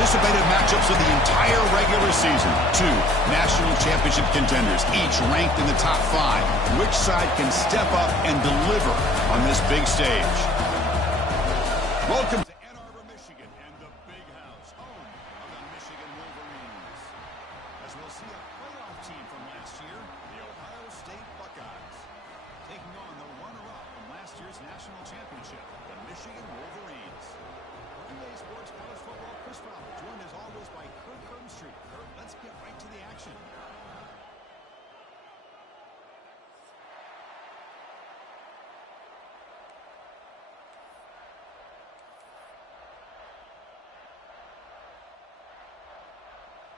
anticipated matchups of the entire regular season. Two national championship contenders, each ranked in the top 5. Which side can step up and deliver on this big stage? Welcome to Ann Arbor, Michigan, and the Big House, home of the Michigan Wolverines. As we'll see a playoff team from last year, the Ohio State Buckeyes, taking on the runner-up from last year's national championship, the Michigan Wolverines. Monday Sports College Football, Chris Fowler, joined as always by Kirk Hermstreet. Kirk, let's get right to the action.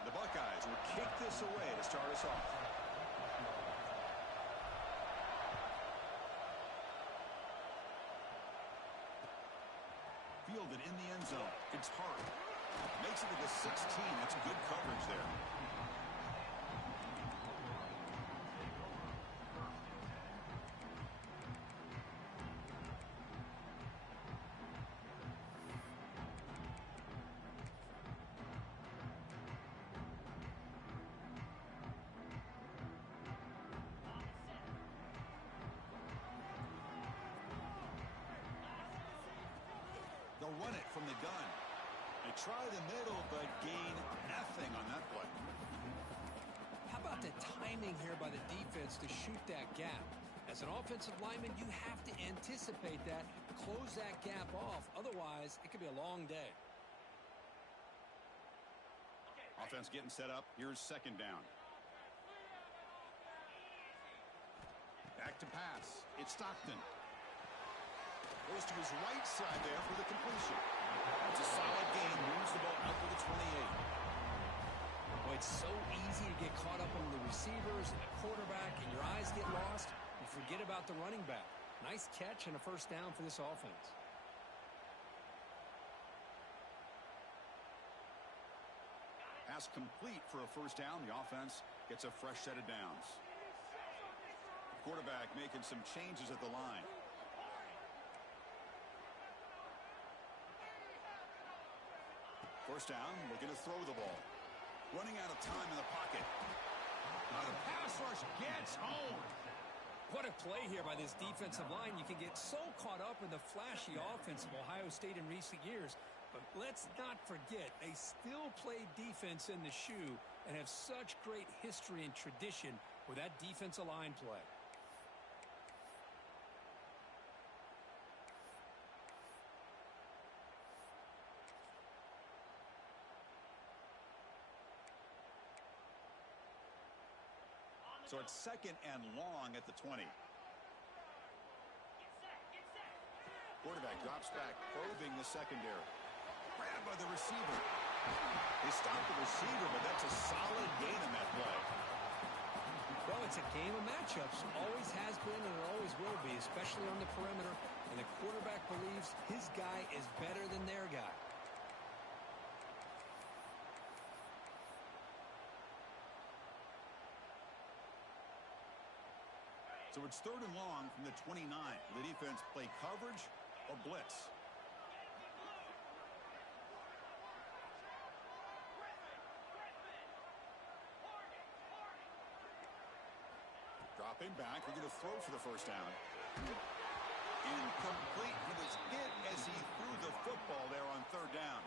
The Buckeyes will kick this away to start us off. Fielded in the end zone. It's hard. Makes it to the 16. That's good coverage there. They'll run it from the gun. They try the middle, but gain nothing on that play. How about the timing here by the defense to shoot that gap? As an offensive lineman, you have to anticipate that, close that gap off. Otherwise, it could be a long day. Offense getting set up. Here's second down. Back to pass. It's Stockton. Goes to his right side there for the completion. It's a solid gain. Moves the ball out to the 28. Boy, it's so easy to get caught up on the receivers and the quarterback, and your eyes get lost. You forget about the running back. Nice catch and a first down for this offense. Pass complete for a first down. The offense gets a fresh set of downs. Quarterback making some changes at the line. First down, looking to throw the ball. Running out of time in the pocket. Now the pass rush gets home. What a play here by this defensive line. You can get so caught up in the flashy offense of Ohio State in recent years. But let's not forget, they still play defense in the shoe and have such great history and tradition with that defensive line play. So it's second and long at the 20. Quarterback drops back, probing the secondary. Grabbed by the receiver. They stopped the receiver, but that's a solid gain in that play. Well, it's a game of matchups. Always has been and it always will be, especially on the perimeter. And the quarterback believes his guy is better than their guy. So it's third and long from the 29. The defense play coverage or blitz. Dropping back. They're going to throw for the first down. Incomplete. He was hit as he threw the football there on third down.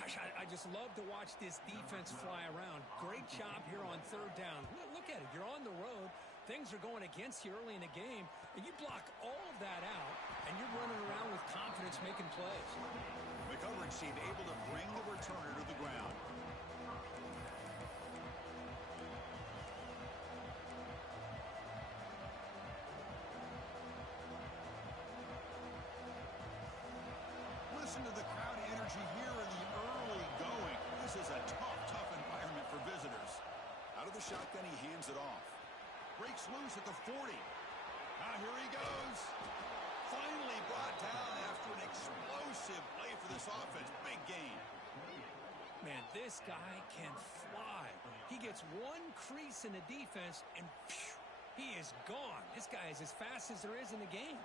Gosh, I just love to watch this defense fly around. Great job here on third down. Look at it. You're on the road. Things are going against you early in the game, and you block all of that out, and you're running around with confidence making plays. The coverage team able to bring the returner to the ground. Listen to the crowd energy here in the early going. This is a tough environment for visitors. Out of the shotgun, he hands it off. Breaks loose at the 40. Now here he goes. Finally brought down after an explosive play for this offense. Big gain. Man, this guy can fly. He gets one crease in the defense, and phew, he is gone. This guy is as fast as there is in the game.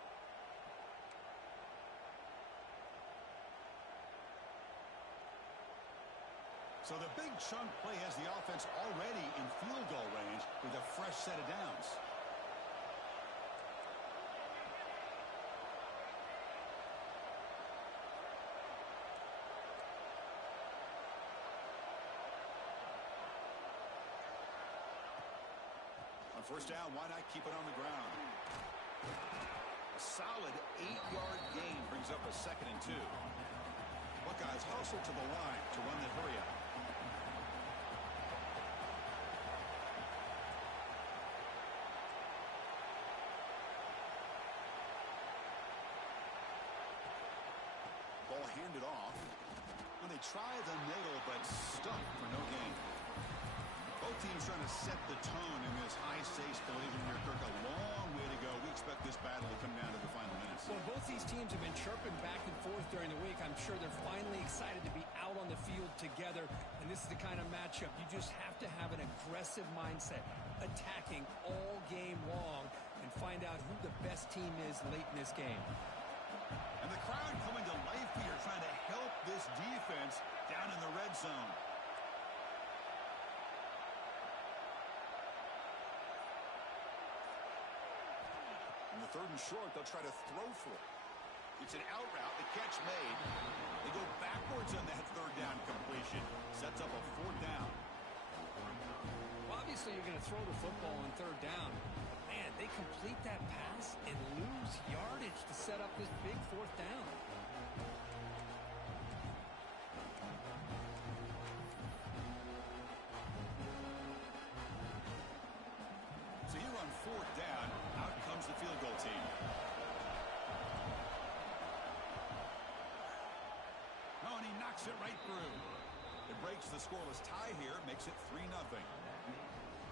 So the big chunk play has the offense already in field goal range with a fresh set of downs. On first down, why not keep it on the ground? A solid 8-yard gain brings up a 2nd and 2. Buckeyes hustle to the line to run the hurry up. Ball handed off. When they try the middle, but stuck for no gain. Both teams trying to set the tone in this high-stakes collision here, Kirk. A long way to go. We expect this battle to come down to the final minutes. Well, both these teams have been chirping back and forth during the week. I'm sure they're finally excited to be out on the field together, and this is the kind of matchup you just have to have an aggressive mindset, attacking all game long, and find out who the best team is late in this game. And the crowd coming to life here, trying to help this defense down in the red zone. In the 3rd and short, they'll try to throw for it. It's an out route, the catch made. They go backwards on that 3rd down completion. Sets up a 4th down. Well, obviously you're going to throw the football on 3rd down. Man, they complete that pass and lose yardage to set up this big 4th down. So here on 4th down, out comes the field goal team. Oh, and he knocks it right through. It breaks the scoreless tie here, makes it 3-0.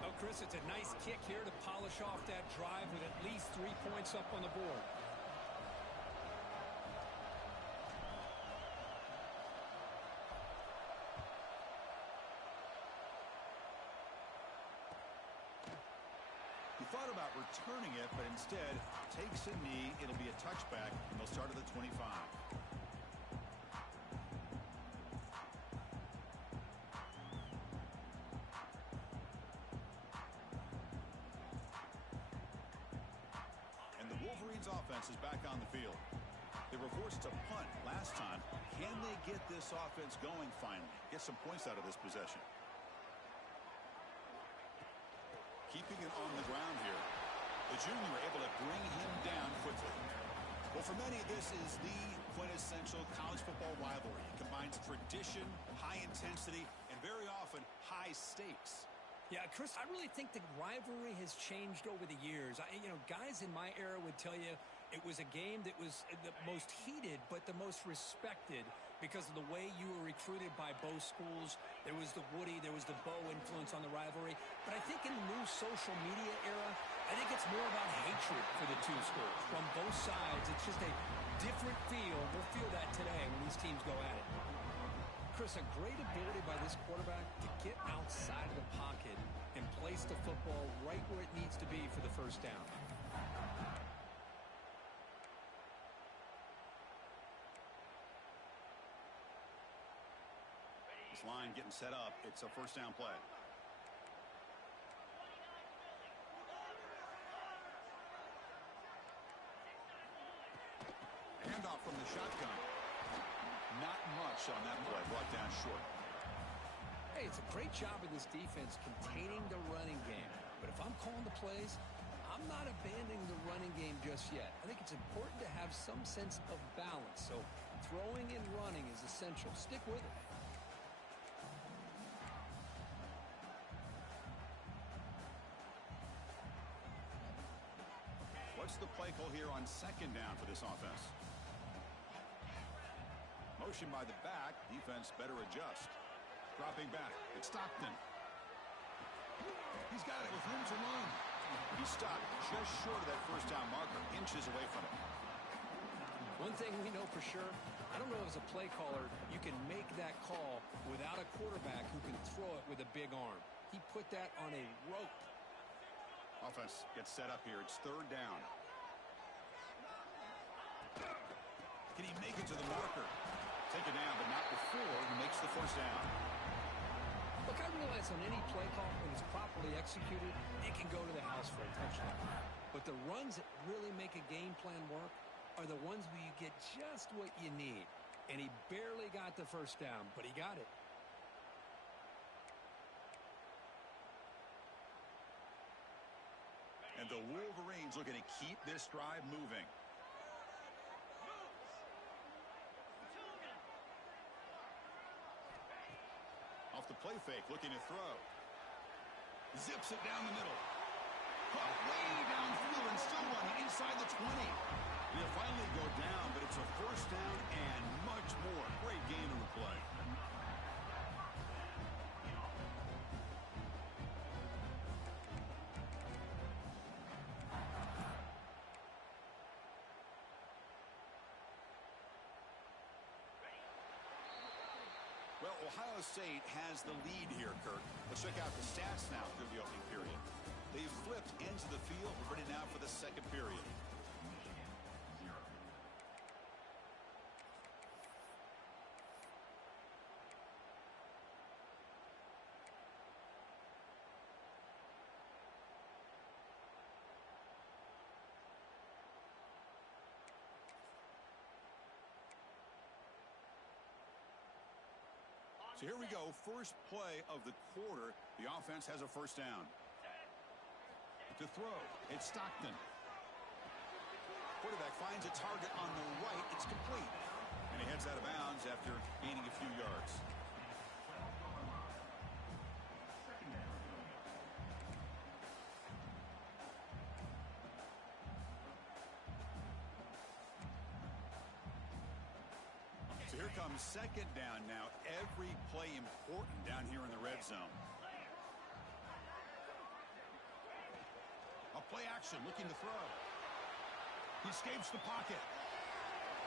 Oh, Chris, it's a nice kick here to polish off that drive with at least 3 points up on the board. He thought about returning it, but instead takes a knee. It'll be a touchback, and they'll start at the 25. And the Wolverines offense is back on the field. They were forced to punt last time. Can they get this offense going finally? Get some points out of this possession. Keeping it on the ground here. The junior able to bring him down quickly. Well, for many, this is the quintessential college football rivalry. It combines tradition, high intensity, and very often high stakes. Yeah, Chris, I really think the rivalry has changed over the years. Guys in my era would tell you it was a game that was the most heated but the most respected because of the way you were recruited by both schools. There was the Woody, there was the Bo influence on the rivalry. But I think in the new social media era, I think it's more about hatred for the two schools from both sides. It's just a different feel. We'll feel that today when these teams go at it. Chris, a great ability by this quarterback to get outside of the pocket and place the football right where it needs to be for the first down. This line getting set up. It's a first down play. Handoff from the shotgun. Not much on that play. Brought down short. Hey, it's a great job of this defense containing the running game. But if I'm calling the plays, I'm not abandoning the running game just yet. I think it's important to have some sense of balance. So throwing and running is essential. Stick with it. What's the play call here on second down for this offense? Motion by the back. Defense better adjust. Dropping back. It's Stockton. He's got it with room to run. He stopped just short of that first down marker, inches away from it. One thing we know for sure, I don't know as a play caller, you can make that call without a quarterback who can throw it with a big arm. He put that on a rope. Offense gets set up here. It's third down. Can he make it to the marker? Take it down, but not before he makes the first down. pass on any play call, when it's properly executed, it can go to the house for a touchdown. But the runs that really make a game plan work are the ones where you get just what you need. And he barely got the first down, but he got it. And the Wolverines looking to keep this drive moving. Off the play fake, looking to throw. Zips it down the middle. Caught way downfield and still running inside the 20. He'll finally go down, but it's a first down and much more. Great game in the play. Well, Ohio State has the lead here, Kirk. Let's check out the stats now through the opening period. They've flipped into the field. We're ready now for the second period. So here we go, first play of the quarter. The offense has a first down. To throw, it's Stockton. Quarterback finds a target on the right. It's complete. And he heads out of bounds after gaining a few yards. So here comes second down now. Every play important down here in the red zone. A play action, looking to throw. He escapes the pocket.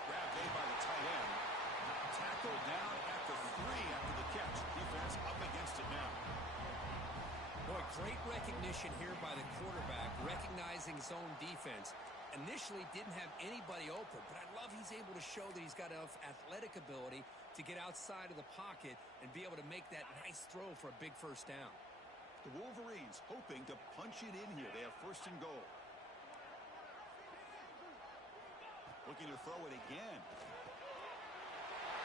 Grabbed made by the tight end. Tackled down at the 3 after the catch. Defense up against it now. Boy, great recognition here by the quarterback, recognizing zone defense. Initially didn't have anybody open, but I love he's able to show that he's got enough athletic ability to get outside of the pocket and be able to make that nice throw for a big first down. The Wolverines hoping to punch it in here. They have first and goal. Looking to throw it again.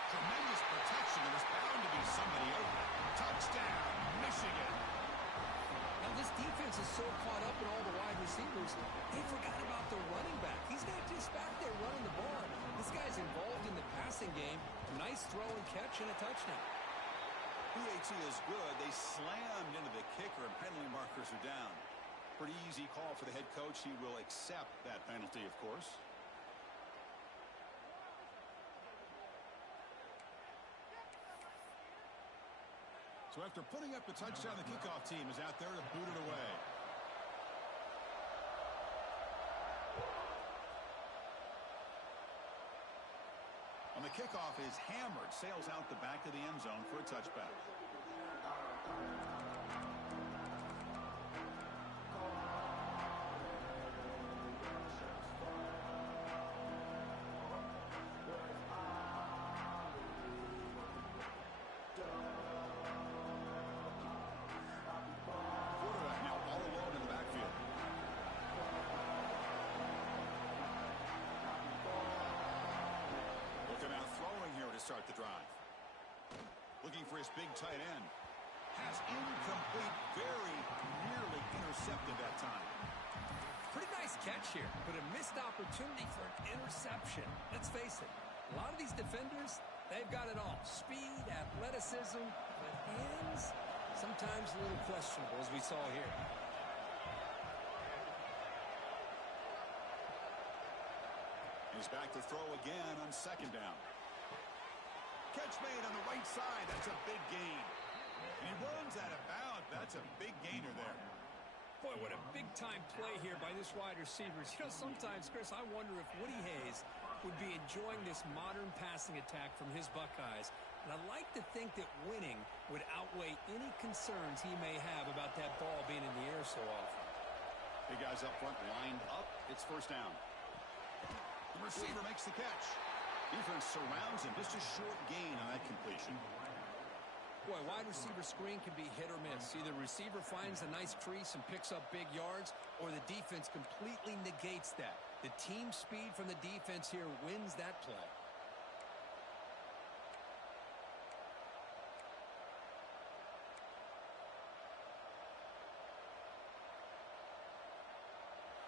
Tremendous protection. There's bound to be somebody open. Touchdown, Michigan. Now this defense is so caught up in all the wide receivers, they forgot about the running back. He's not just back there running the ball. This guy's involved in the passing game. Nice throw and catch and a touchdown. PAT is good. They slammed into the kicker and penalty markers are down. Pretty easy call for the head coach. He will accept that penalty, of course. So after putting up the touchdown, the kickoff team is out there to boot it away. On the kickoff is hammered, sails out the back of the end zone for a touchback. Quarterback now all alone in the backfield. Looking out throwing here to start the drive. Looking for his big tight end. Has incomplete, very nearly intercepted that time. Pretty nice catch here, but a missed opportunity for an interception. Let's face it, a lot of these defenders, they've got it all. Speed, athleticism, but hands, sometimes a little questionable, as we saw here. He's back to throw again on second down. Catch made on the right side. That's a big gain. And he runs out of bounds. That's a big gainer there. Boy, what a big-time play here by this wide receivers. You know, sometimes, Chris, I wonder if Woody Hayes would be enjoying this modern passing attack from his Buckeyes. And I'd like to think that winning would outweigh any concerns he may have about that ball being in the air so often. Big guys up front lined up. It's first down. The receiver makes the catch. Defense surrounds him. Just a short gain on that completion. Boy, wide receiver screen can be hit or miss. Either receiver finds a nice crease and picks up big yards, or the defense completely negates that. The team speed from the defense here wins that play.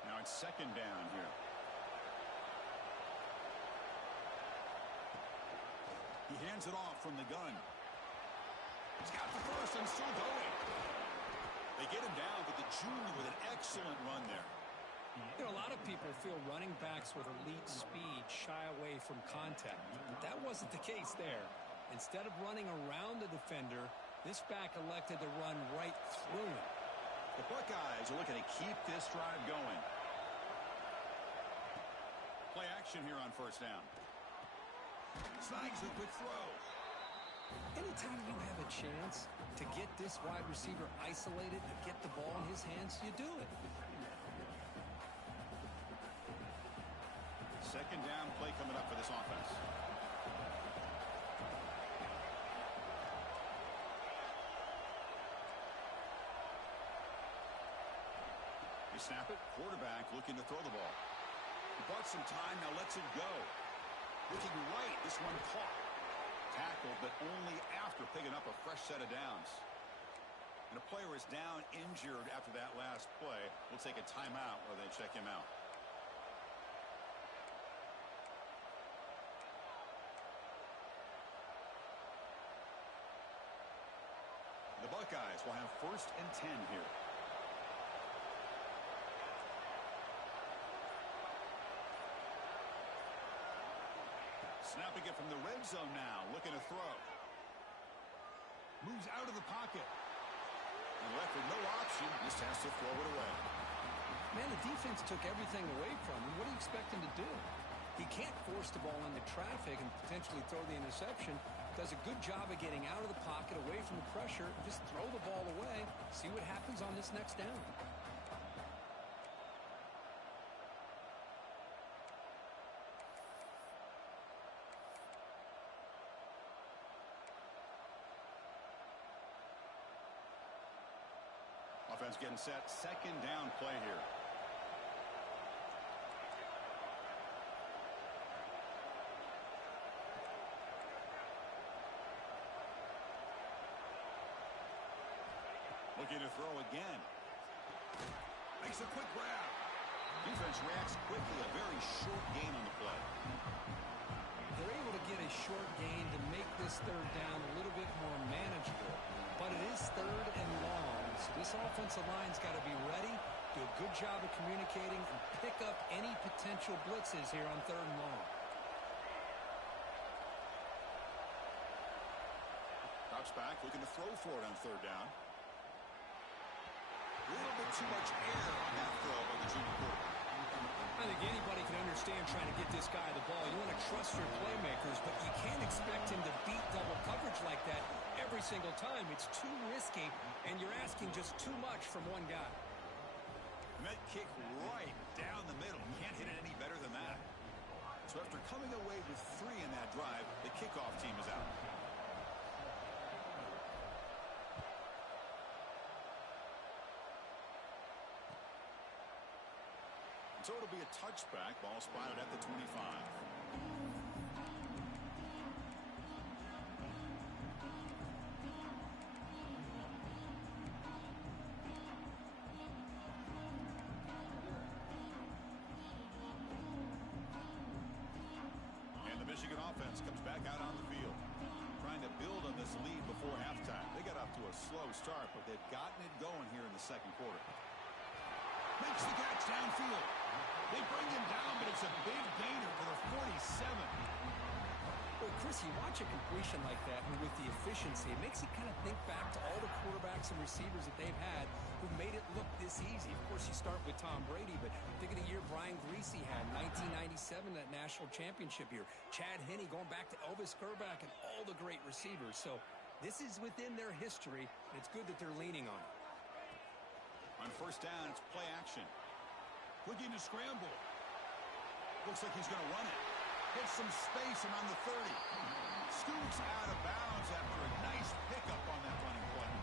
Now it's second down here. He hands it off from the gun. He's got the first and still going. They get him down, but the junior with an excellent run there. You know, a lot of people feel running backs with elite speed shy away from contact. But that wasn't the case there. Instead of running around the defender, this back elected to run right through him. The Buckeyes are looking to keep this drive going. Play action here on first down. Snags the quick throw. Anytime you have a chance to get this wide receiver isolated and get the ball in his hands, you do it. Second down play coming up for this offense. They snap it. Quarterback looking to throw the ball. He bought some time, now lets it go. Looking right, this one caught. Tackled, but only after picking up a fresh set of downs. And a player is down injured after that last play. We'll take a timeout while they check him out. The Buckeyes will have first and 10 here. Snapping it from the red zone now, looking to throw. Moves out of the pocket. And left with no option, just has to throw it away. Man, the defense took everything away from him. What do you expect him to do? He can't force the ball into traffic and potentially throw the interception. Does a good job of getting out of the pocket, away from the pressure. Just throw the ball away. See what happens on this next down. Offense getting set. Second down play here. Looking to throw again. Makes a quick grab. Defense reacts quickly. A very short gain on the play. They're able to get a short gain to make this third down a little bit more manageable. But it is third and long. So this offensive line's got to be ready, do a good job of communicating, and pick up any potential blitzes here on third and long. Drops back, looking to throw for it on third down. A little bit too much air on that throw by the junior quarterback. I think anybody can understand trying to get this guy the ball. You want to trust your playmakers, but you can't expect him to beat double coverage like that every single time. It's too risky, and you're asking just too much from one guy. Met kick right down the middle. Can't hit it any better than that. So after coming away with 3 in that drive, the kickoff team is out. So it'll be a touchback. Ball spotted at the 25. And the Michigan offense comes back out on the field, trying to build on this lead before halftime. They got off to a slow start, but they've gotten it going here in the second quarter. Makes the catch downfield. They bring him down, but it's a big gainer for the 47. Well, Chris, you watch a completion like that, and with the efficiency, it makes you kind of think back to all the quarterbacks and receivers that they've had who made it look this easy. Of course, you start with Tom Brady, but think of the year Brian Griese had, 1997, that national championship year. Chad Henne going back to Elvis Kerback and all the great receivers. So this is within their history, and it's good that they're leaning on it. On first down, it's play action. Looking to scramble. Looks like he's going to run it. Hits some space around the 30. Scoots out of bounds after a nice pickup on that running play.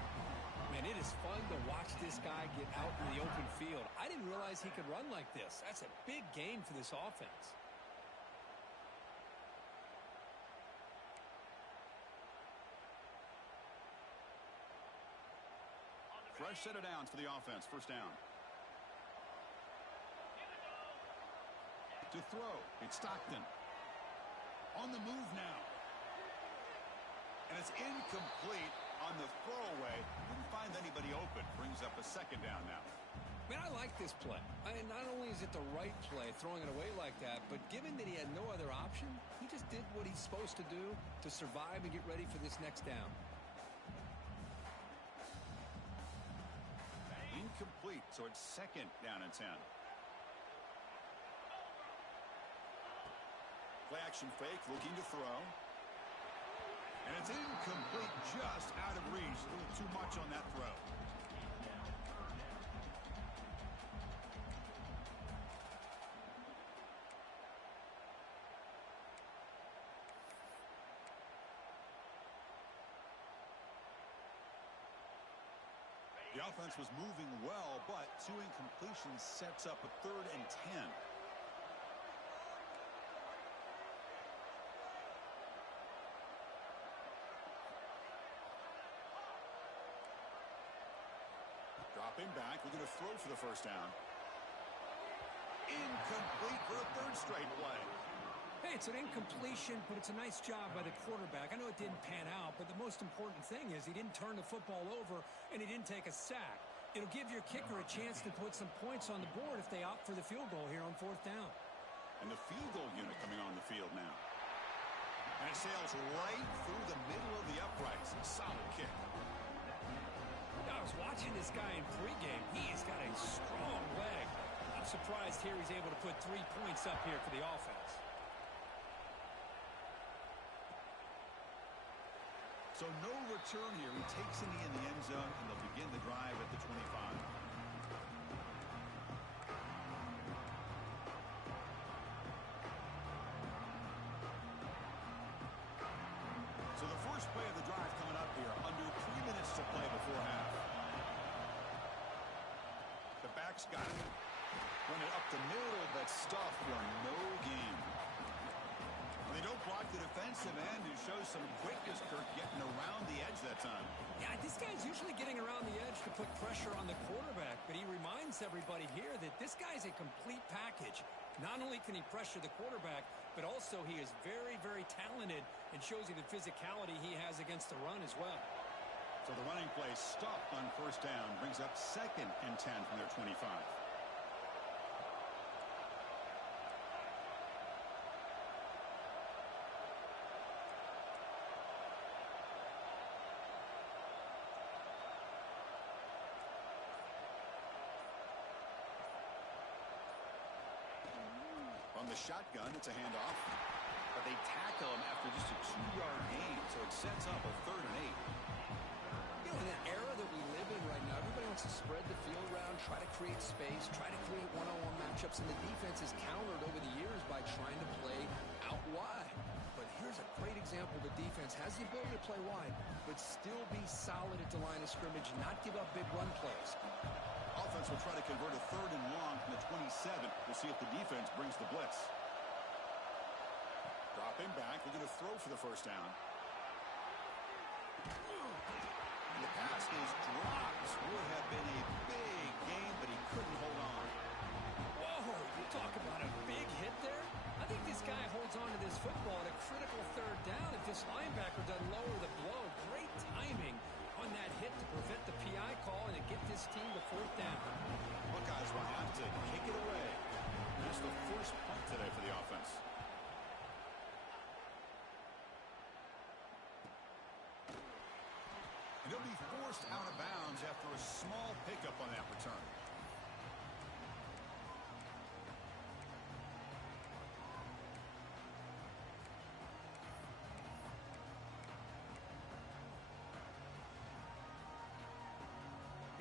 Man, it is fun to watch this guy get out in the open field. I didn't realize he could run like this. That's a big gain for this offense. Fresh set of downs for the offense. First down. To throw, it's Stockton. On the move now. And it's incomplete on the throwaway. Didn't find anybody open. Brings up a second down now. Man, I like this play. Not only is it the right play, throwing it away like that, but given that he had no other option, he just did what he's supposed to do to survive and get ready for this next down. Incomplete, so it's second down and 10. Play action fake, looking to throw. And it's incomplete, just out of reach. A little too much on that throw. The offense was moving well, but two incompletions sets up a 3rd and 10. Dropping back, we're going to throw for the first down. Incomplete for a 3rd straight play. Hey, it's an incompletion, but it's a nice job by the quarterback. I know it didn't pan out, but the most important thing is he didn't turn the football over and he didn't take a sack. It'll give your kicker a chance to put some points on the board if they opt for the field goal here on 4th down. And the field goal unit coming on the field now. And it sails right through the middle of the uprights. Solid kick. I was watching this guy in pregame. He's got a strong leg. I'm surprised here he's able to put 3 points up here for the offense. So no return here. He takes it in the end zone, and they'll begin the drive at the 25. So the first play of the drive coming up here. Under 3 minutes to play before half. The back's got it. Run it up the middle, but stuffed for no gain. They don't block the defensive end, who shows some quickness, Kirk, getting around the edge that time. Yeah, this guy's usually getting around the edge to put pressure on the quarterback, but he reminds everybody here that this guy's a complete package. Not only can he pressure the quarterback, but also he is very, very talented and shows you the physicality he has against the run as well. So the running play stopped on first down, brings up 2nd and 10 from their 25. On the shotgun, it's a handoff. But they tackle him after just a 2-yard gain, so it sets up a 3rd and 8. You know, in an era that we live in right now, everybody wants to spread the field around, try to create space, try to create one-on-one matchups, and the defense has countered over the years by trying to play out wide. But here's a great example. The defense has the ability to play wide, but still be solid at the line of scrimmage, not give up big run plays. Offense will try to convert a 3rd and long from the 27. We'll see if the defense brings the blitz. Dropping back, we're going to throw for the first down. And the pass is dropped. Would have been a big gain, but he couldn't hold on. Whoa, you talk about a big hit there. I think this guy holds on to this football at a critical 3rd down if this linebacker doesn't lower the blow. Great timing on that hit to prevent the PI call and to get this team to 4th down. Buckeyes will have to kick it away. That's the first punt today for the offense. And he'll be forced out of bounds after a small pickup on that return.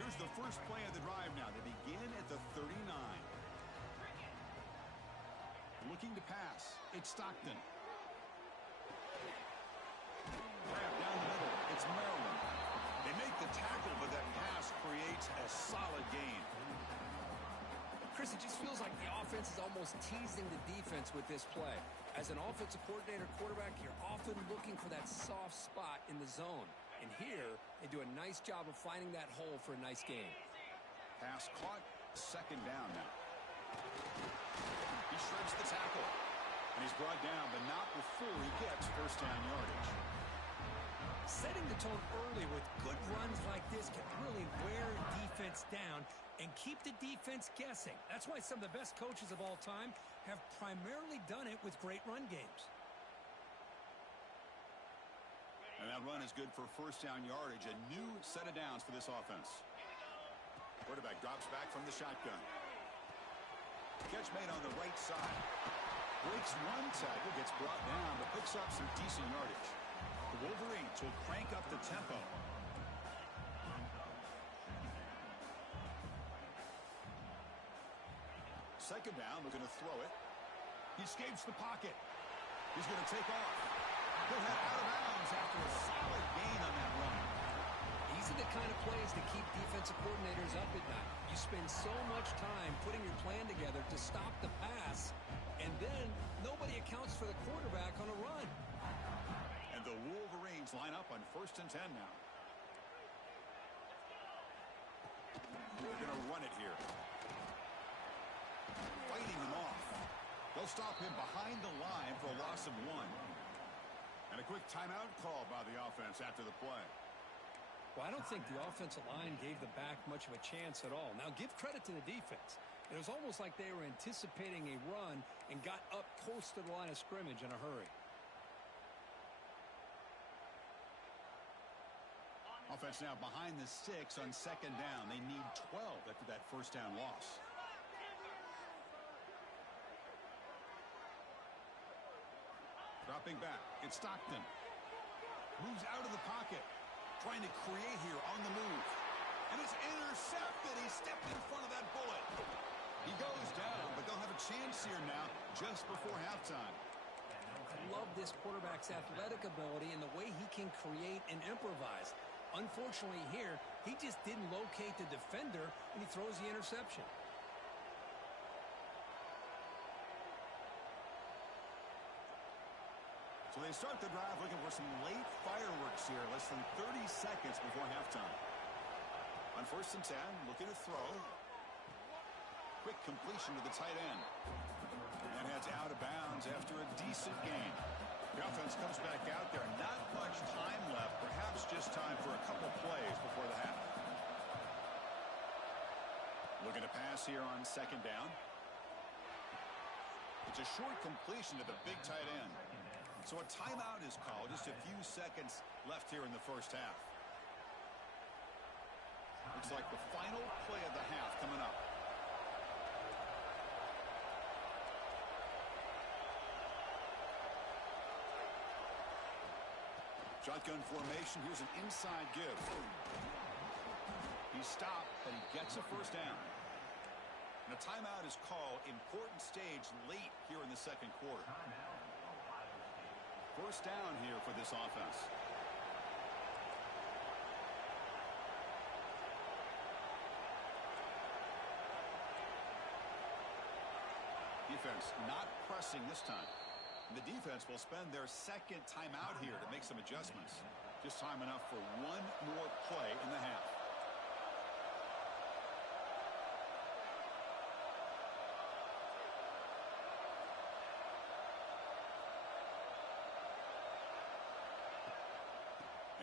Here's the first play of the drive now. They begin at the 39. Looking to pass. It's Stockton. It's Maryland. They make the tackle, but that pass creates a solid gain. Chris, it just feels like the offense is almost teasing the defense with this play. As an offensive coordinator quarterback, you're often looking for that soft spot in the zone. And here, they do a nice job of finding that hole for a nice gain. Pass caught, second down now. He shreds the tackle. And he's brought down, but not before he gets first down yardage. Setting the tone early with good runs like this can really wear defense down and keep the defense guessing. That's why some of the best coaches of all time have primarily done it with great run games. And that run is good for first down yardage. A new set of downs for this offense. Quarterback drops back from the shotgun. Catch made on the right side. Breaks one tackle, gets brought down, but picks up some decent yardage. The Wolverines will crank up the tempo. Second down, looking to throw it. He escapes the pocket. He's going to take off. He'll head out of bounds after a solid gain on that run. These are the kind of plays that keep defensive coordinators up at night. You spend so much time putting your plan together to stop the pass, and then nobody accounts for the quarterback on a run. And the Wolverines line up on 1st and 10 now. They're going to run it here. Fighting him off. They'll stop him behind the line for a loss of 1. And a quick timeout call by the offense after the play. Well, I don't think the offensive line gave the back much of a chance at all. Now, give credit to the defense. It was almost like they were anticipating a run and got up close to the line of scrimmage in a hurry. Offense now behind the sticks on second down. They need 12 after that first down loss. Dropping back, it's Stockton. Moves out of the pocket. Trying to create here on the move. And it's intercepted. He stepped in front of that bullet. He goes down, but they'll have a chance here now just before halftime. I love this quarterback's athletic ability and the way he can create and improvise. Unfortunately here, he just didn't locate the defender, and he throws the interception. So they start the drive looking for some late fireworks here, less than 30 seconds before halftime. On 1st and 10, looking to throw. Quick completion to the tight end. And heads out of bounds after a decent gain. The offense comes back out there. Not much time left. Perhaps just time for a couple plays before the half. Looking to pass here on second down. It's a short completion to the big tight end. So a timeout is called. Just a few seconds left here in the first half. Looks like the final play of the half coming up. Shotgun formation. Here's an inside give. He's stopped, but he gets a first down. And a timeout is called. Important stage late here in the second quarter. First down here for this offense. Defense not pressing this time. And the defense will spend their second timeout here to make some adjustments. Just time enough for one more play in the half.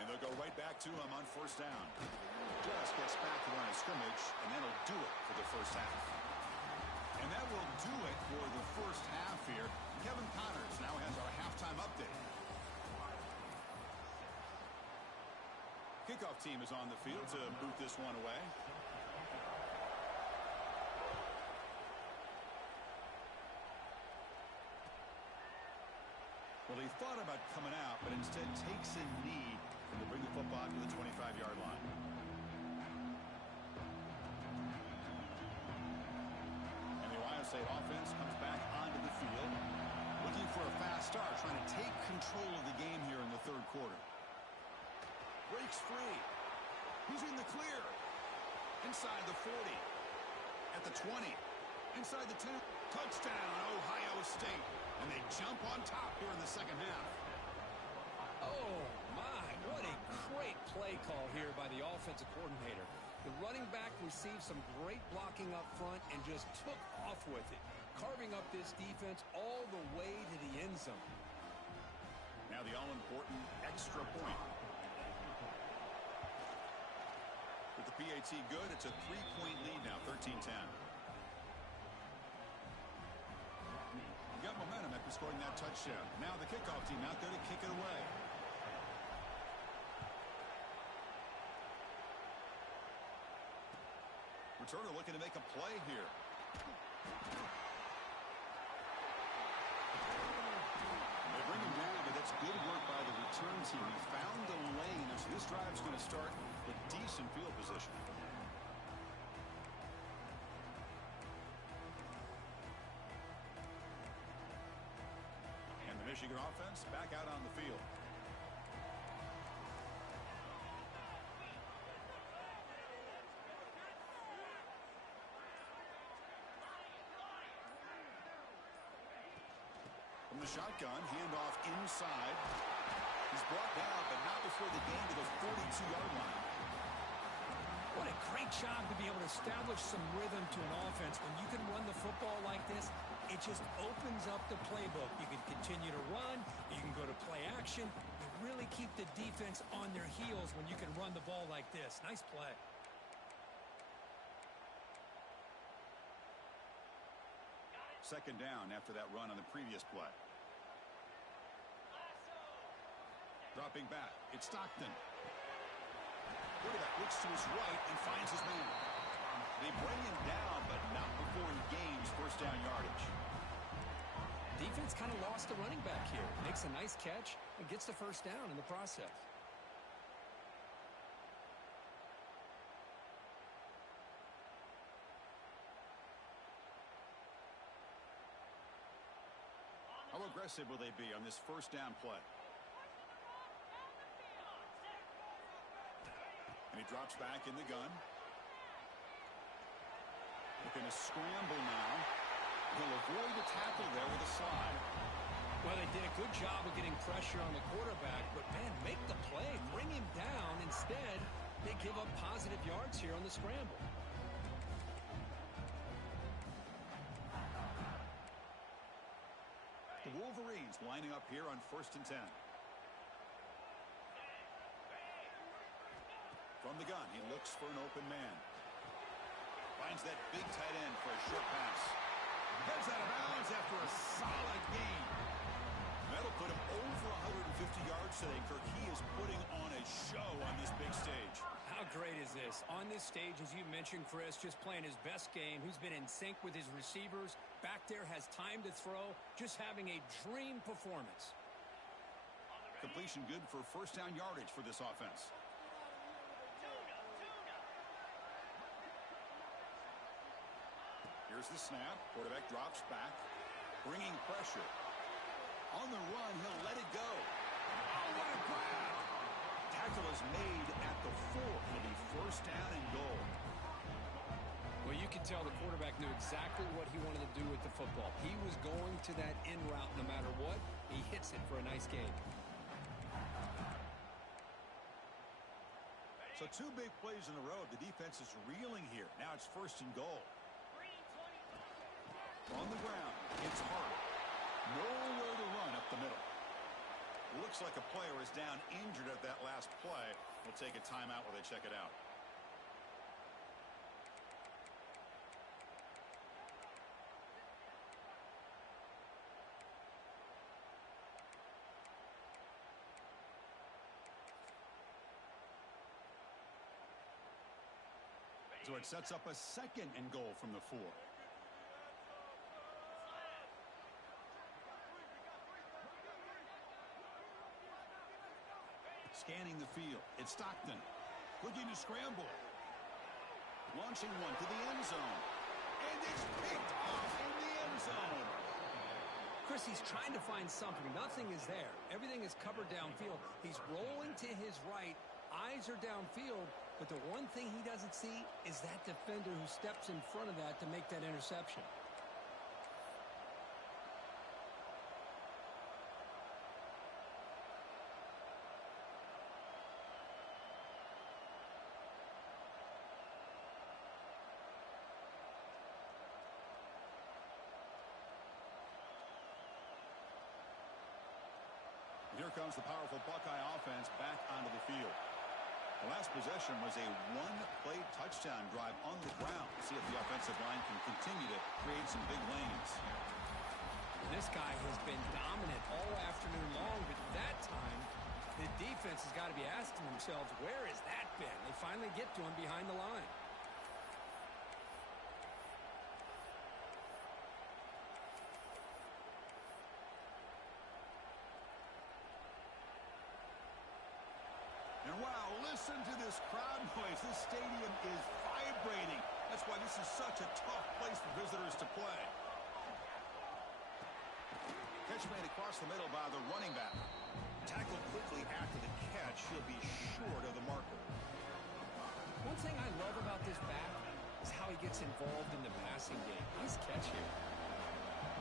And they'll go right back to him on first down. Just gets back to the line of scrimmage, and that'll do it for the first half. And that will do it for the first half here. Kevin Connors now has our halftime update. Kickoff team is on the field to boot this one away. Well, he thought about coming out, but instead takes a knee to bring the football to the 25-yard line. And the Ohio State offense comes back onto the field, looking for a fast start, trying to take control of the game here in the third quarter. breaks free. He's in the clear. Inside the 40. At the 20. Inside the 10. Touchdown, Ohio State. And they jump on top here in the second half. Oh, my. What a great play call here by the offensive coordinator. The running back received some great blocking up front and just took off with it, carving up this defense all the way to the end zone. Now the all-important extra point. With the PAT good, it's a 3-point lead now, 13-10. You got momentum after scoring that touchdown. Now the kickoff team out there to kick it away. Returner looking to make a play here. They bring him down, but that's good work by the return team. He found the lane, so this drive's going to start with decent field position. And the Michigan offense back out on the field. From the shotgun, handoff inside. He's brought down, but not before the gain to the 42-yard line. What a great job to be able to establish some rhythm to an offense. When you can run the football like this, it just opens up the playbook. You can continue to run. You can go to play action. You really keep the defense on their heels when you can run the ball like this. Nice play. Second down after that run on the previous play. Dropping back, it's Stockton. Quarterback looks to his right and finds his man. They bring him down, but not before he gains first down yardage. Defense kind of lost the running back here. Makes a nice catch and gets the first down in the process. How aggressive will they be on this first down play? And he drops back in the gun. Looking to scramble now. He'll avoid the tackle there with a slide. Well, they did a good job of getting pressure on the quarterback, but, man, make the play. Bring him down. Instead, they give up positive yards here on the scramble. The Wolverines lining up here on 1st and 10. From the gun, he looks for an open man. Finds that big tight end for a short pass. Heads out of bounds after a solid gain. That'll put him over 150 yards today, Kirk. He is putting on a show on this big stage. How great is this? On this stage, as you mentioned, Chris, just playing his best game. He's been in sync with his receivers. Back there, has time to throw. Just having a dream performance. Completion good for first down yardage for this offense. Here's the snap. Quarterback drops back. Bringing pressure. On the run, he'll let it go. Oh, what a grab! Tackle is made at the 4. It'll be first down and goal. Well, you can tell the quarterback knew exactly what he wanted to do with the football. He was going to that in route no matter what. He hits it for a nice gain. So 2 big plays in a row. The defense is reeling here. Now it's first and goal. On the ground, it's hard. Nowhere to run up the middle. Looks like a player is down injured at that last play. We'll take a timeout while they check it out. So it sets up a second and goal from the 4. Scanning the field. It's Stockton. Looking to scramble. Launching one to the end zone. And it's picked off in the end zone. Chris, he's trying to find something. Nothing is there. Everything is covered downfield. He's rolling to his right, Eyes are downfield, but the one thing he doesn't see is that defender who steps in front of that to make that interception. Here comes the powerful Buckeye offense back onto the field. The last possession was a one-play touchdown drive on the ground. See if the offensive line can continue to create some big lanes. This guy has been dominant all afternoon long, but that time, the defense has got to be asking themselves, where has that been? They finally get to him behind the line. And wow, listen to this crowd noise. This stadium is vibrating. That's why this is such a tough place for visitors to play. Catch made across the middle by the running back. Tackled quickly after the catch. He'll be short of the marker. One thing I love about this back is how he gets involved in the passing game. Nice catch here.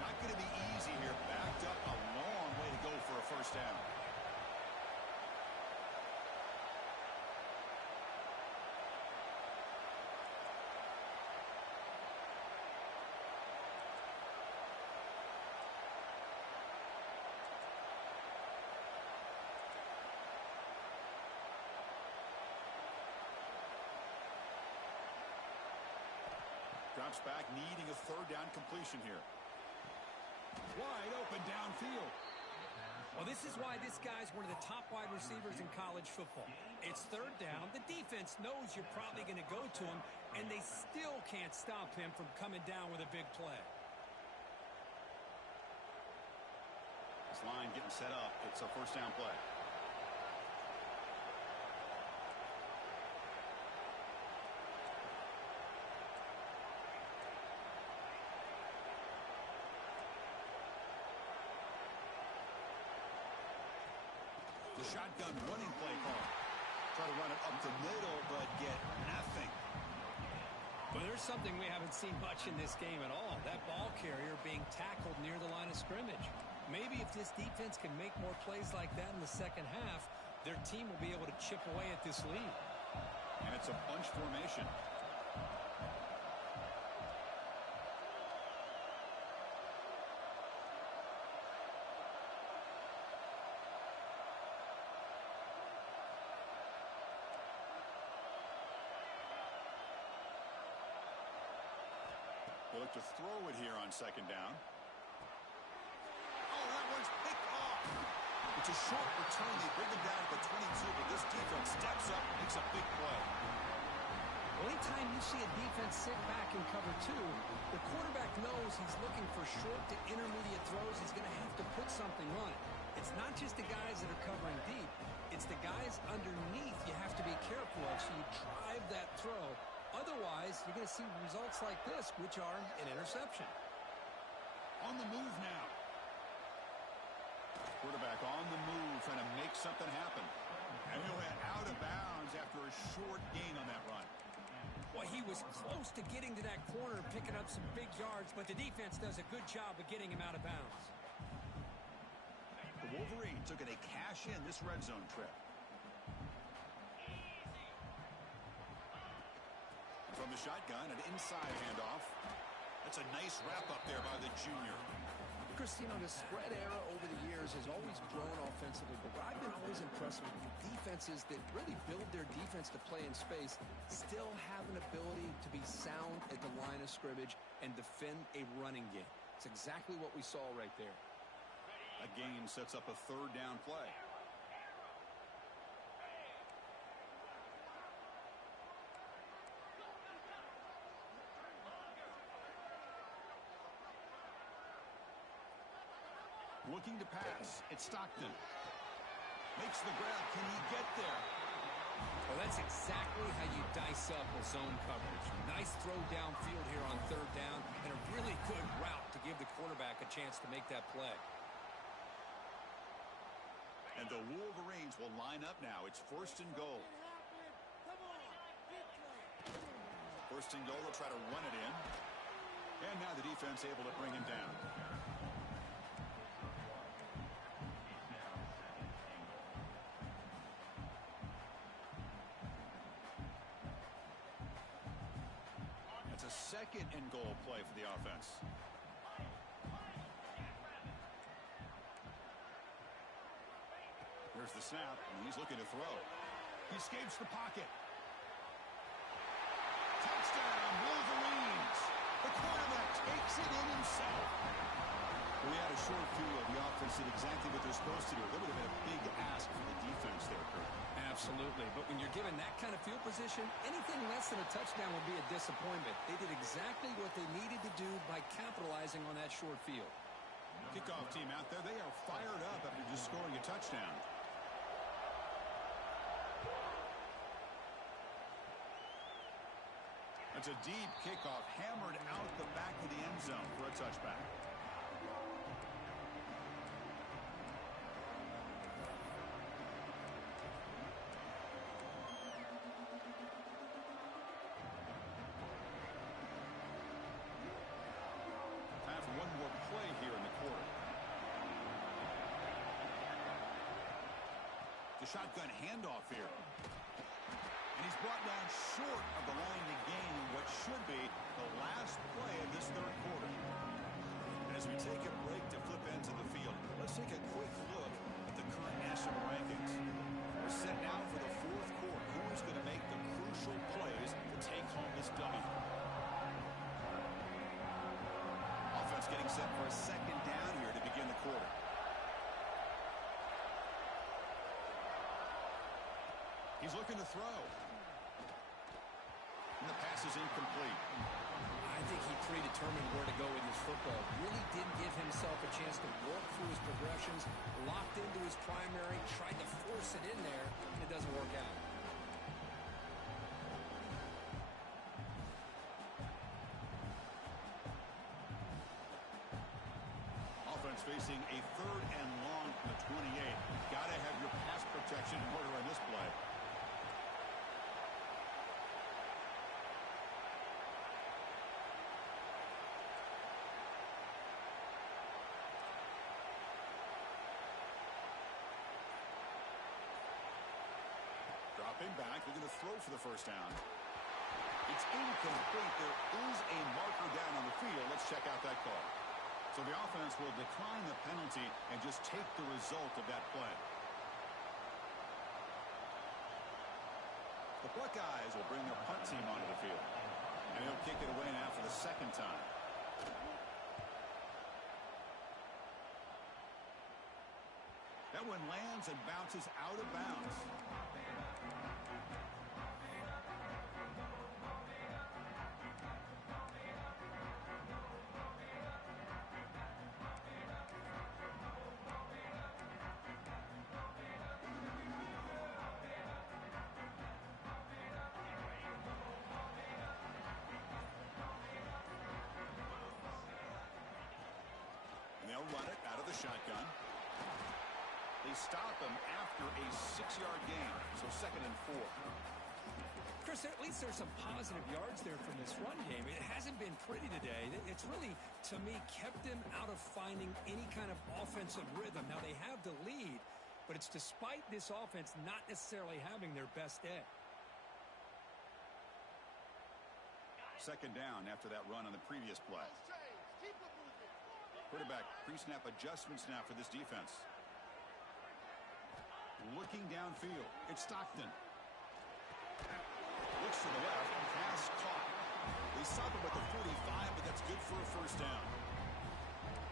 Not going to be easy here. Backed up a long way to go for a first down. Drops back, needing a third down completion here. Wide open downfield. Well, this is why this guy's one of the top wide receivers in college football. It's third down. The defense knows you're probably going to go to him, and they still can't stop him from coming down with a big play. This line getting set up. It's a first down play. The shotgun running play call. Try to run it up the middle, but get nothing. Well, there's something we haven't seen much in this game at all. That ball carrier being tackled near the line of scrimmage. Maybe if this defense can make more plays like that in the second half, their team will be able to chip away at this lead. And it's a bunch formation. They look to throw it here on second down. Oh, that one's picked off. It's a short return. They bring him down to the 22, but this defense steps up and makes a big play. Well, anytime you see a defense sit back and cover two, the quarterback knows he's looking for short to intermediate throws. He's going to have to put something on it. It's not just the guys that are covering deep. It's the guys underneath you have to be careful of, so you drive that throw. Otherwise, you're going to see results like this, which are an interception. On the move now. Quarterback on the move, trying to make something happen. And he'll head out of bounds after a short gain on that run. Well, he was close to getting to that corner, picking up some big yards, but the defense does a good job of getting him out of bounds. The Wolverines are going to cash in this red zone trip. From the shotgun, an inside handoff. That's a nice wrap up there by the junior. Chris, the spread era over the years has always grown offensively, but what I've been always impressed with defenses that really build their defense to play in space still have an ability to be sound at the line of scrimmage and defend a running game. It's exactly what we saw right there. That game sets up a third down play. Looking to pass. It's Stockton. Makes the grab. Can he get there? Well, that's exactly how you dice up a zone coverage. Nice throw downfield here on third down, and a really good route to give the quarterback a chance to make that play. And the Wolverines will line up now. It's first and goal. First and goal, they'll try to run it in. And now the defense able to bring him down. That's a second and goal play for the offense. Here's the snap, and he's looking to throw. He escapes the pocket. Touchdown, Wolverines! The quarterback takes it in himself. We had a short view of the offense did exactly what they're supposed to do. That would have been a big ask for the defense there, Kurt. Absolutely. But when you're given that kind of field position, anything less than a touchdown will be a disappointment. They did exactly what they needed to do by capitalizing on that short field. Kickoff team out there, they are fired up after just scoring a touchdown. That's a deep kickoff, hammered out the back of the end zone for a touchback. Time for one more play here in the quarter. The shotgun handoff here. And he's brought down short of the line to gain what should be the last play of this third quarter. And as we take a break to flip into the field, let's take a quick look at the current national rankings. We're set now for the fourth quarter. Who is going to make the crucial plays to take home this W? Offense getting set for a second down here to begin the quarter. He's looking to throw. And the pass is incomplete. I think he predetermined where to go with his football. Really didn't give himself a chance to work through his progressions, locked into his primary, tried to force it in there, and it doesn't work out. Offense facing a third and long from the 28. Got to have your pass protection in order on this play. Dropping back, looking to throw for the first down. It's incomplete. There is a marker down on the field. Let's check out that call. So the offense will decline the penalty and just take the result of that play. The Buckeyes will bring their punt team onto the field. And he'll kick it away now for the second time. That one lands and bounces out of bounds. And they'll run it out of the shotgun. They stop him after a 6-yard gain, so second and 4. Chris, at least there's some positive yards there from this run game. It hasn't been pretty today. It's really, to me, kept them out of finding any kind of offensive rhythm. Now, they have the lead, but it's despite this offense not necessarily having their best day. Second down after that run on the previous play. Quarterback pre-snap adjustments now for this defense. Looking downfield. It's Stockton. Looks to the left. Pass caught. They stop him at the 45, but that's good for a first down.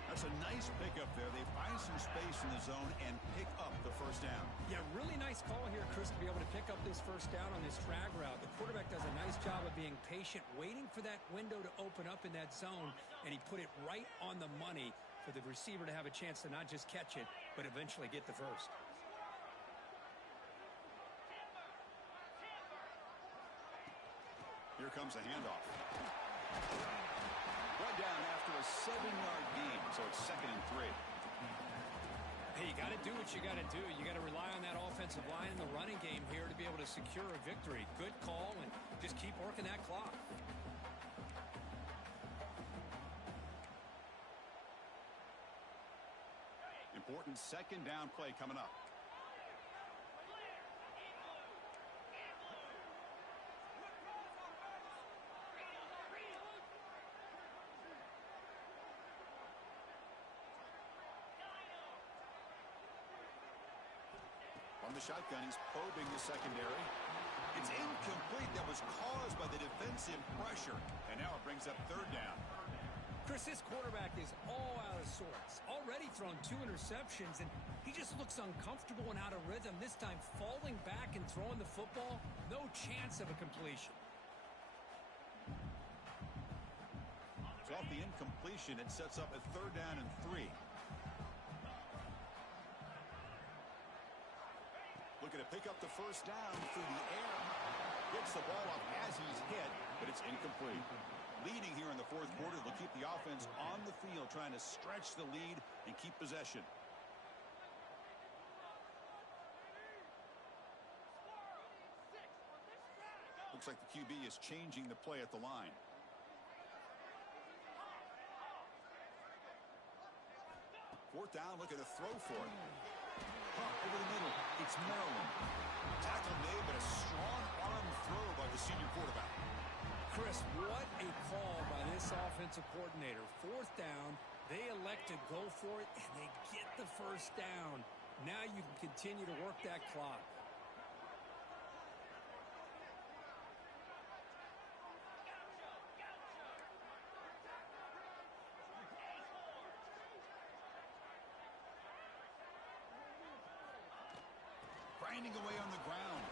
That's a nice pickup there. They find some space in the zone and pick up the first down. Yeah, really nice call here, Chris, to be able to pick up this first down on this drag route. The quarterback does a nice job of being patient, waiting for that window to open up in that zone, and he put it right on the money for the receiver to have a chance to not just catch it, but eventually get the first. Here comes a handoff. Brought down after a 7-yard gain, so it's second and 3. Hey, you got to do what you got to do. You got to rely on that offensive line in the running game here to be able to secure a victory. Good call, and just keep working that clock. important second down play coming up. From the shotgun, he's probing the secondary. It's incomplete. That was caused by the defensive pressure. And now it brings up third down. Chris, this quarterback is all out of sorts. Already thrown 2 interceptions, and he just looks uncomfortable and out of rhythm. This time falling back and throwing the football. No chance of a completion. So off the incompletion, it sets up a third down and 3. Looking to pick up the first down through the air. Gets the ball up as he's hit, but it's incomplete. Leading here in the fourth quarter, they'll keep the offense on the field, trying to stretch the lead and keep possession. Looks like the QB is changing the play at the line. Fourth down, looking to throw for it. Over the middle, it's Maryland. Tackle made, but a strong arm throw by the senior quarterback. Chris, what a call by this offensive coordinator. Fourth down, they elect to go for it, and they get the first down. Now you can continue to work that clock. Grinding away on the ground.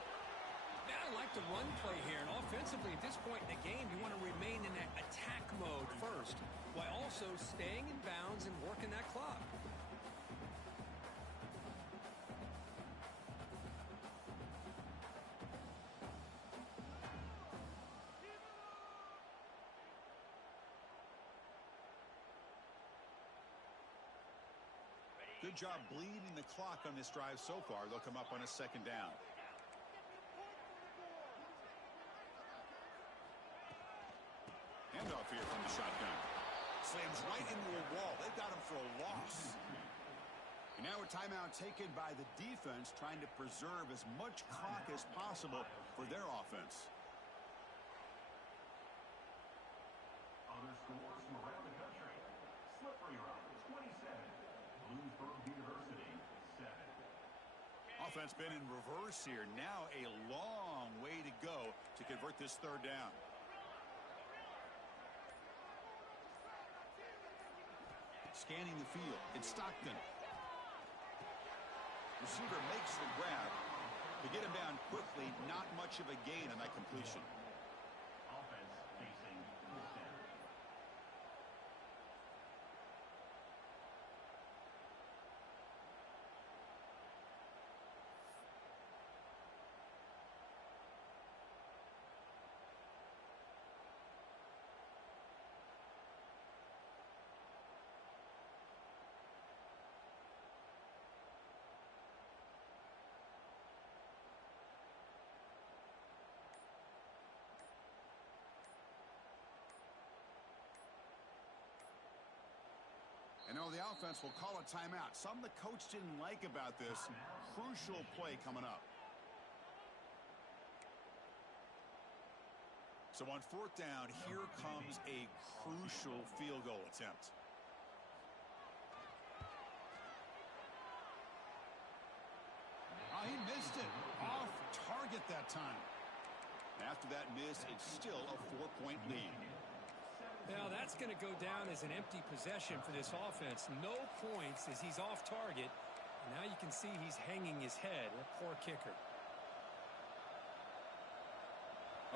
Now I like the run play here, and offensively at this point in the game, you want to remain in that attack mode first, while also staying in bounds and working that clock. Good job bleeding the clock on this drive so far. They'll come up on a second down. Handoff here from the shotgun. Slams right into a wall. They've got him for a loss. And now a timeout taken by the defense, trying to preserve as much clock as possible for their offense. Other scores from around the country. Slippery Rock, 27. Bloomsburg University, 7. Offense been in reverse here. Now a long way to go to convert this third down. Scanning the field. It's Stockton. Receiver makes the grab. To get him down quickly, not much of a gain on that completion. Offense facing the center. And now the offense will call a timeout. Something the coach didn't like about this. Crucial play coming up. So on fourth down, here comes a crucial field goal attempt. Oh, he missed it. Off target that time. After that miss, it's still a 4-point lead. Now that's going to go down as an empty possession for this offense. No points as he's off target. And now you can see he's hanging his head. A poor kicker.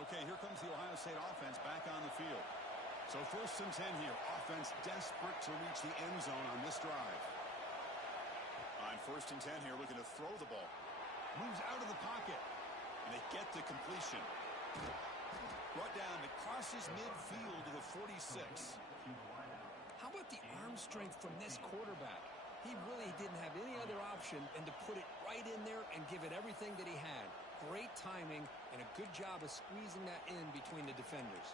Okay, here comes the Ohio State offense back on the field. So 1st and 10 here. Offense desperate to reach the end zone on this drive. On 1st and 10 here, looking to throw the ball. Moves out of the pocket. And they get the completion. Brought down, it crosses midfield to the 46. How about the arm strength from this quarterback? He really didn't have any other option than to put it right in there and give it everything that he had. Great timing and a good job of squeezing that in between the defenders.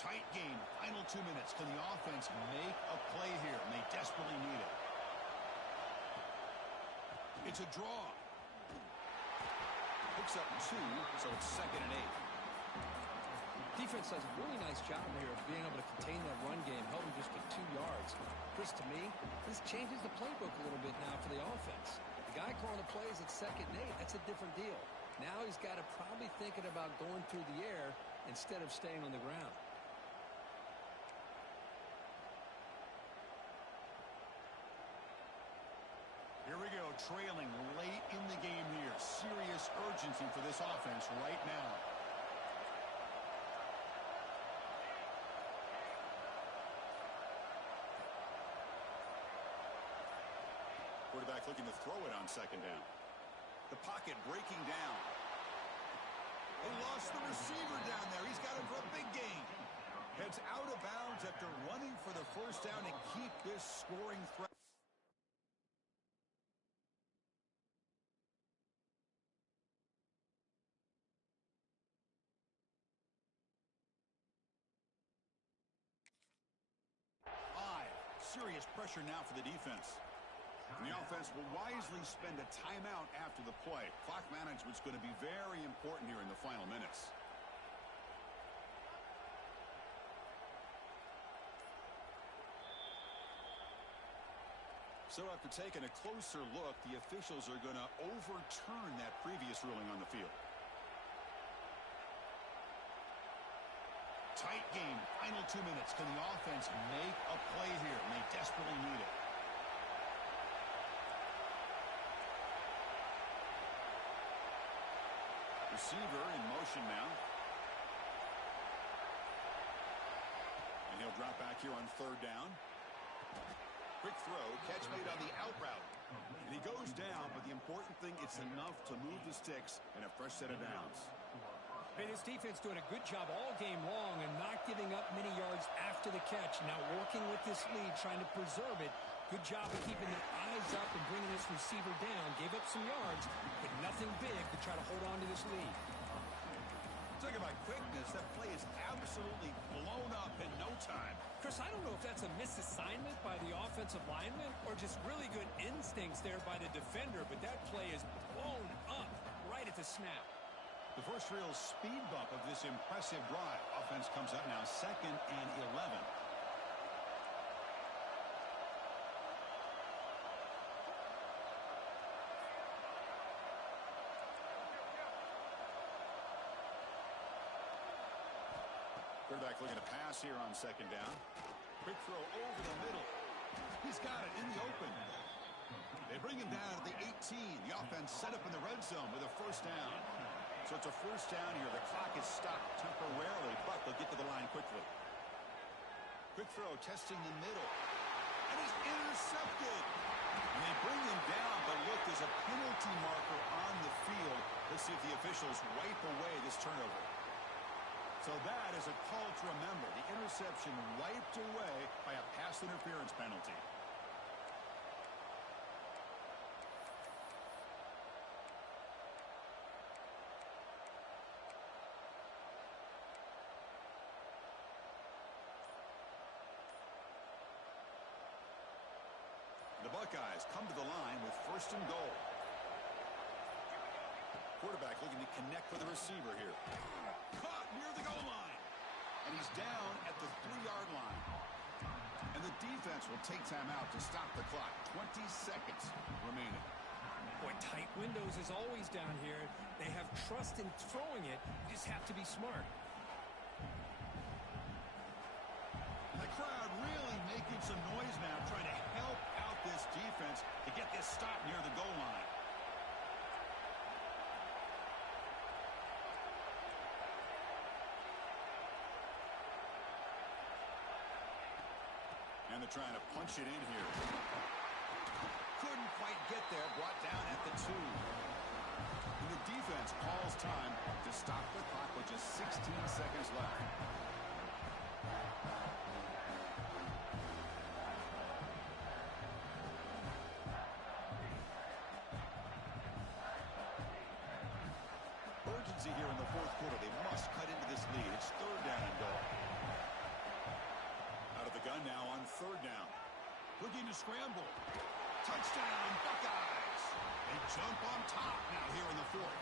Tight game. Final 2 minutes. Can the offense make a play here? And they desperately need it. It's a draw. Picks up 2, so it's 2nd and 8. Defense does a really nice job here of being able to contain that run game, help them just get 2 yards. Chris, to me, this changes the playbook a little bit now for the offense. The guy calling the plays at 2nd and 8, that's a different deal. Now he's got to probably thinking about going through the air instead of staying on the ground. Here we go, trailing late in the game here. Serious urgency for this offense right now. Quarterback looking to throw it on 2nd down. The pocket breaking down. They lost the receiver down there. He's got it for a big gain. Heads out of bounds after running for the 1st down and keep this scoring threat. Serious pressure now for the defense. And the offense will wisely spend a timeout after the play. Clock management's going to be very important here in the final minutes. So after taking a closer look, the officials are going to overturn that previous ruling on the field. Tight game. Final 2 minutes. Can the offense make a play here? And they desperately need it. Receiver in motion now. And he'll drop back here on 3rd down. Quick throw. Catch made on the out route. And he goes down, but the important thing, it's enough to move the sticks and a fresh set of downs. And his defense doing a good job all game long and not giving up many yards after the catch. Now working with this lead, trying to preserve it. Good job of keeping their eyes up and bringing this receiver down. Gave up some yards, but nothing big to try to hold on to this lead. Talking about quickness, that play is absolutely blown up in no time. Chris, I don't know if that's a misassignment by the offensive lineman or just really good instincts there by the defender, but that play is blown up right at the snap. The first real speed bump of this impressive drive. Offense comes up now 2nd and 11. Quarterback looking to pass here on 2nd down. Quick throw over the middle. He's got it in the open. They bring him down at the 18. The offense set up in the red zone with a 1st down. So it's a 1st down here. The clock is stopped temporarily, but they'll get to the line quickly. Quick throw, testing the middle. And he's intercepted. And they bring him down, but look, there's a penalty marker on the field. Let's see if the officials wipe away this turnover. So that is a call to remember. The interception wiped away by a pass interference penalty. The Buckeyes come to the line with 1st and goal. Quarterback looking to connect with the receiver here. Caught near the goal line. And he's down at the 3-yard line. And the defense will take time out to stop the clock. 20 seconds remaining. Boy, tight windows as always down here. They have trust in throwing it. You just have to be smart. And the crowd really making some noise now, trying to help out this defense to get this stop near the goal line. And they're trying to punch it in here. Couldn't quite get there, brought down at the 2. And the defense calls time to stop the clock with just 16 seconds left. Urgency here in the 4th quarter. They must cut into this lead. It's 3rd down and goal. third down. Looking to scramble. Touchdown, Buckeyes. They jump on top now here in the fourth.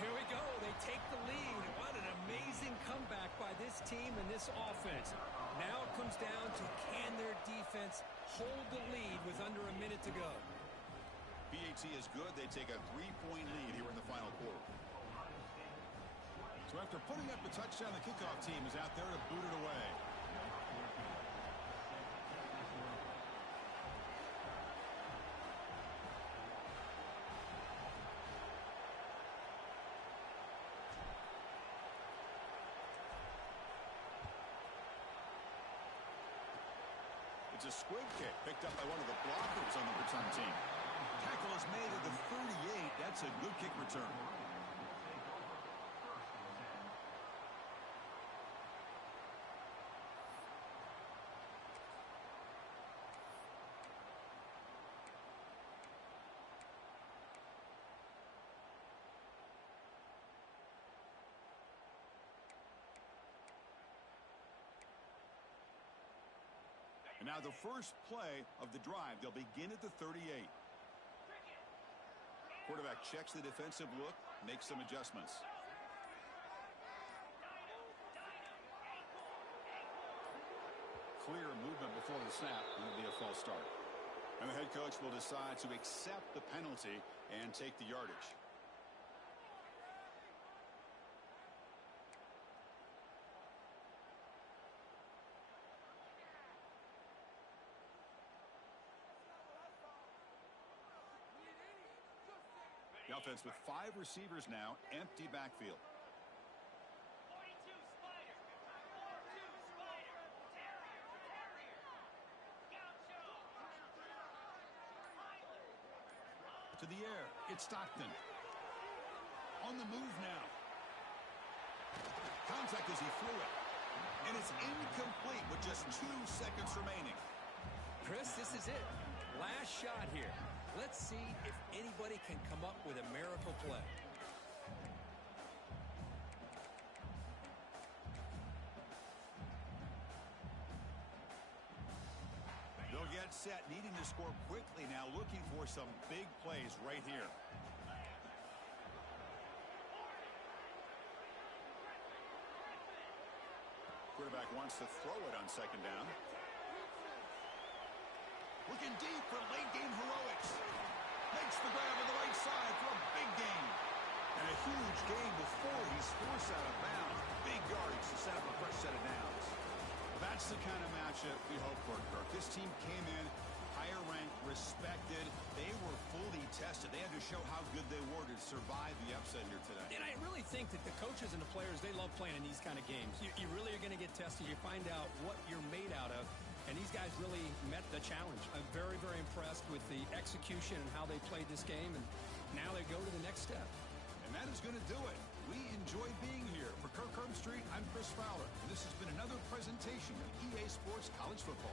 Here we go. They take the lead. What an amazing comeback by this team and this offense. Now it comes down to can their defense hold the lead with under a minute to go. PAT is good. They take a 3-point lead here in the final quarter. So after putting up a touchdown, the kickoff team is out there to boot it away. It's a squib kick picked up by one of the blockers on the return team. Tackle is made at the 38. That's a good kick return. And now the first play of the drive. They'll begin at the 38. Quarterback checks the defensive look, makes some adjustments. Clear movement before the snap. It'll be a false start. And the head coach will decide to accept the penalty and take the yardage. The offense with 5 receivers now, empty backfield. To the air, it's Stockton. On the move now. Contact as he threw it. And it's incomplete with just 2 seconds remaining. Chris, this is it. Last shot here. Let's see if anybody can come up with a miracle play. They'll get set, needing to score quickly now, looking for some big plays right here. Quarterback wants to throw it on second down. Looking deep for late game heroics. Makes the grab on the right side for a big gain. And a huge gain before he's forced out of bounds. Big yardage to set up a fresh set of downs. That's the kind of matchup we hope for, Kirk. This team came in higher ranked, respected. They were fully tested. They had to show how good they were to survive the upset here today. And I really think that the coaches and the players, they love playing in these kind of games. You really are going to get tested. You find out what you're made out of. And these guys really met the challenge. I'm very, very impressed with the execution and how they played this game. And now they go to the next step. And that is going to do it. We enjoyed being here. For Kirk Herbstreit, I'm Chris Fowler. And this has been another presentation of EA Sports College Football.